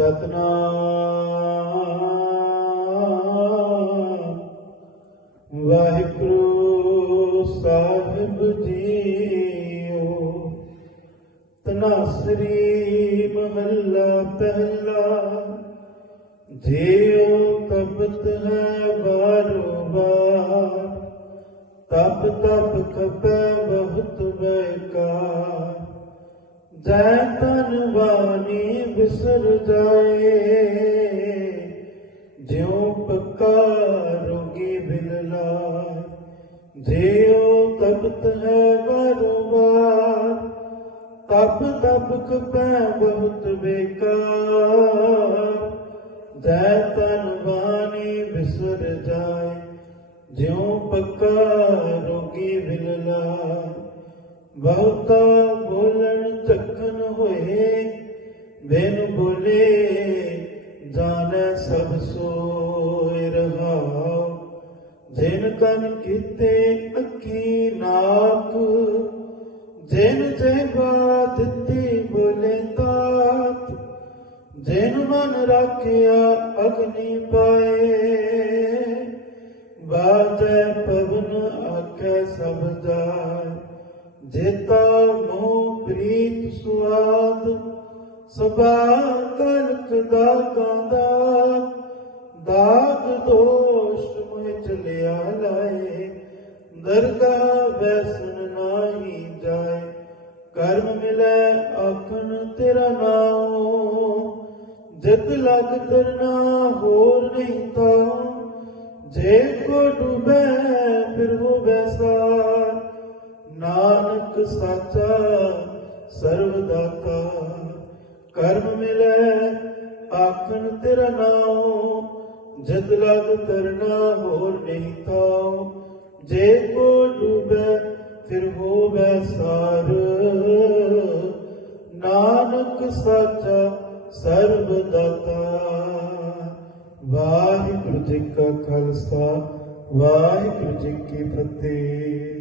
ਸਤਨਾਮ। ਵਾਹਿਗੁਰੂ ਸਾਹਿਬ JIO. ਤਨਾਸਰੀ ਮਹੱਲਾ ਪਹਿਲਾ। ਜਿਉ ਤਪਤ ਹੈ ਬਾਰੋ ਬਾਰ। ਤਪ ਤਪ ਖਪੈ ਬਹੁਤ ਬੈਕਾਰ। ਜੈ ਤਨ ਵਾਣੀ ਬਿਸਰ ਜਾਏ, ਜਿਉ ਪੱਕਾ ਰੋਗੀ ਬਿਨ ਲਾਇ ਜਿਉ ਤਪਤ ਹੈ ਬਰਬਾਰ ਤਪ ਤਪ ਕਪੈ ਬਹੁਤ ਬੇਕਾਰ। ਜੈ ਤਨ ਵਾਣੀ ਬਿਸਰ ਜਾਏ, ਜਿਉ ਪੱਕਾ ਰੋਗੀ ਬਿਨ ਲਾਇ ਬਹੁਤਾ ਬੋਲਣ ਚੱਕਨ ਹੋਏ ਬਿਨ ਬੋਲੇ, ਜਾਣੈ ਸਭ ਸੋਇ ਰਹਾ ਜਿਨ ਕਨ ਕੀਤੇ ਅੱਖੀ ਨਾਕ, ਜਿਨ ਜੇਬਾ ਦਿੱਤੀ ਬੋਲੇ ਤਾਤ ਜਿਨ ਮਨ ਰਾਖਿਆ ਅਗਨੀ ਪਾਏ, ਬਾਜੈ ਪਵਨ ਆਖੈ ਸਭ ਜਾਇ ਜੇਤਾ ਮੋਹ ਪ੍ਰੀਤ ਸੁਆਦ ਸਭਾ ਕਲਕ ਕਾਂਦਾ ਦਾਗ ਦੋਸ਼ ਮੋਹ ਚਲਿਆ ਲਾਏ। ਦਰਗਾ ਵੈਸਨ ਨਾਹੀ ਜਾਏ। ਕਰਮ ਮਿਲੈ ਆਖਣ ਤੇਰਾ ਨਾਮ ਜਿਤ ਲਗ ਤਰਨਾ ਹੋਰ ਨਹੀਂ ਤਾਂ। ਜੇ ਕੋ ਡੁਬੈ ਫਿਰ ਉਹ ਵੈਸਾ ਨਾਨਕ ਸਾਚਾ ਆਖਣ ਤੇਰਾ ਨਾਮ ਜਦ ਲਗ ਤਰਨਾ ਹੋਰ ਨਹੀਂ ਤਾਂ ਜੇ ਕੋ ਡੁਬੈ, ਫਿਰ ਹੋਵੇ ਸਾਰ। ਨਾਨਕ ਸਾਚਾ ਸਰਬ ਦਾਤਾ ਵਾਹਿਗੁਰੂ ਜੀ ਕਾ ਖਾਲਸਾ, ਵਾਹਿਗੁਰੂ ਜੀ ਕੀ ਫਤਿਹ।